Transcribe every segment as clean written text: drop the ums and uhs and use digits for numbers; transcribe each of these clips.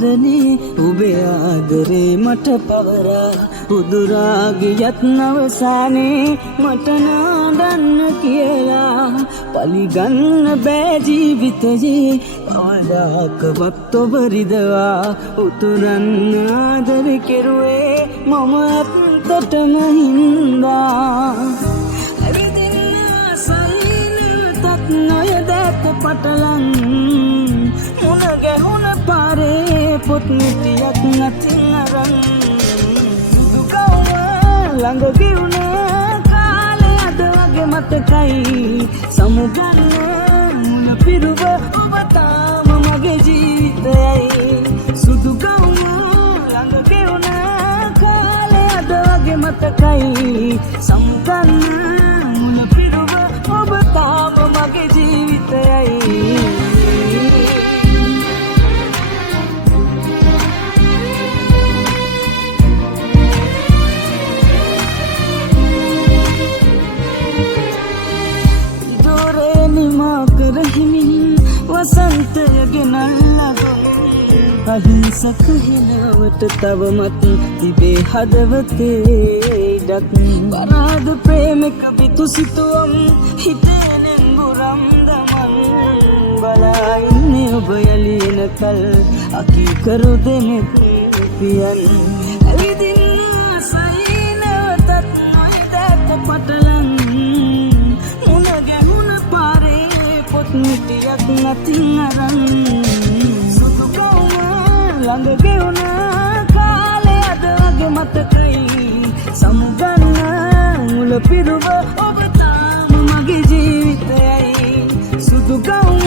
කරනේ ඔබේ ආදරේ මට පවරා උදුරාගියත් නවසානේ මට නාඩන්න කියලා පලිගන්න බෑ ජීවිතයේ කවදාකවත් ඔබ රිදවා උතුරන්න ආදර කෙරුවේ මම අත්තටම හින්දා නොයදැත පටලන් මුණ ගැහුණ පාරේ පොත් නිතියක් නැතින් අරන් දුකව ළඟ ගිවුණ කාලේ අද වගේ මතකයි සමුගන්න මුණ පිරුව ඔබ තාම මගේ ජීවිතයයි සුදු ගවුම ළඟ ගිවුණ කාලේ අද වගේ මතකයි සමුගන්න මුණ පිරුව ඔබ තාම මගේ ජීවිතයයි දොරේ නිමා කරහිමින් වසන්තයගේ නල්ලගොන් අහිංසක හිනාවට තවමත් තිබේ හදවතේ ඉඩක් පරාද ප්‍රේමක පිතු සිතුවම් හිතේ නෙම්බුරම් දමන් බලා ඉන්නේ ඔබ යලින කල් අකීකරු දෙනෙත් පියන් ඇලිදින්න සයිනවතත් නොයිදැත පටලන් මුණ ගැහුණ පාරේ පොත් නිතියක් නැතින් අරන් සුදු කවුම ළඟ ගෙවුණ කාලේ අද වගේ මතකයි සමුගන්න මුල පිරුව ඔබ තාම මගේ ජීවිතයයි සුදු ගවුම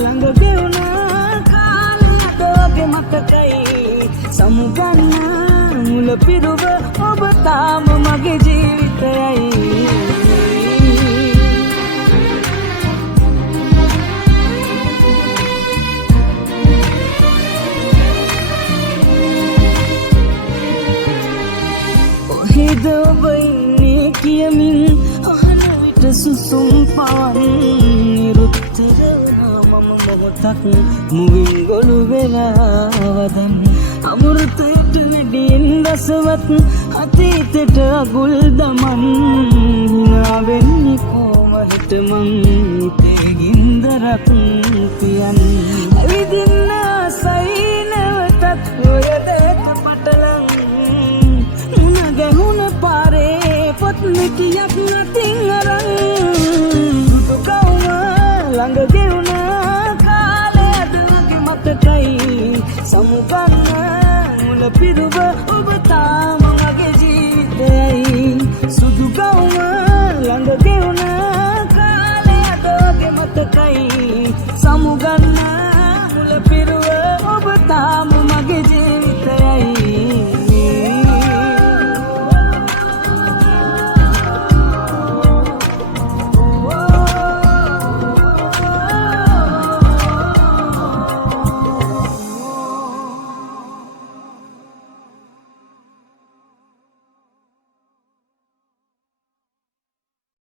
ළඟ ගෙවුණ කාලේ අද වගේ මතකයි සමුගන්න මුල පිරුව ඔබ තාම මගේ ජීවිතයයි ඔහෙද ඔබ ඉන්නේ කියමින් අහන විට සුසුම් පවන් නිරුත්තර මම මොහොතක් මුවින් ගොළු වෙලා වදන් අමෘතයට වෙඩියෙන් රසවත් අතීතයට අගුල් දමන් හිනා වෙන්නේ කොමහට මං හිතේ ගින්දරක් පියන් ඇවිදින්න ආසයි නැවතත් ඔයදට පටලන් පොත් නිතියක් නැතින් අරන් දුකවම ළඟ ගෙවුණ කාලේ අද වගේ මතකයි සමුගන්න මුල පිරුව ඔබ තාම මගේ ජීවිතයයි සුදු ගවුම ළඟ ගෙවුණ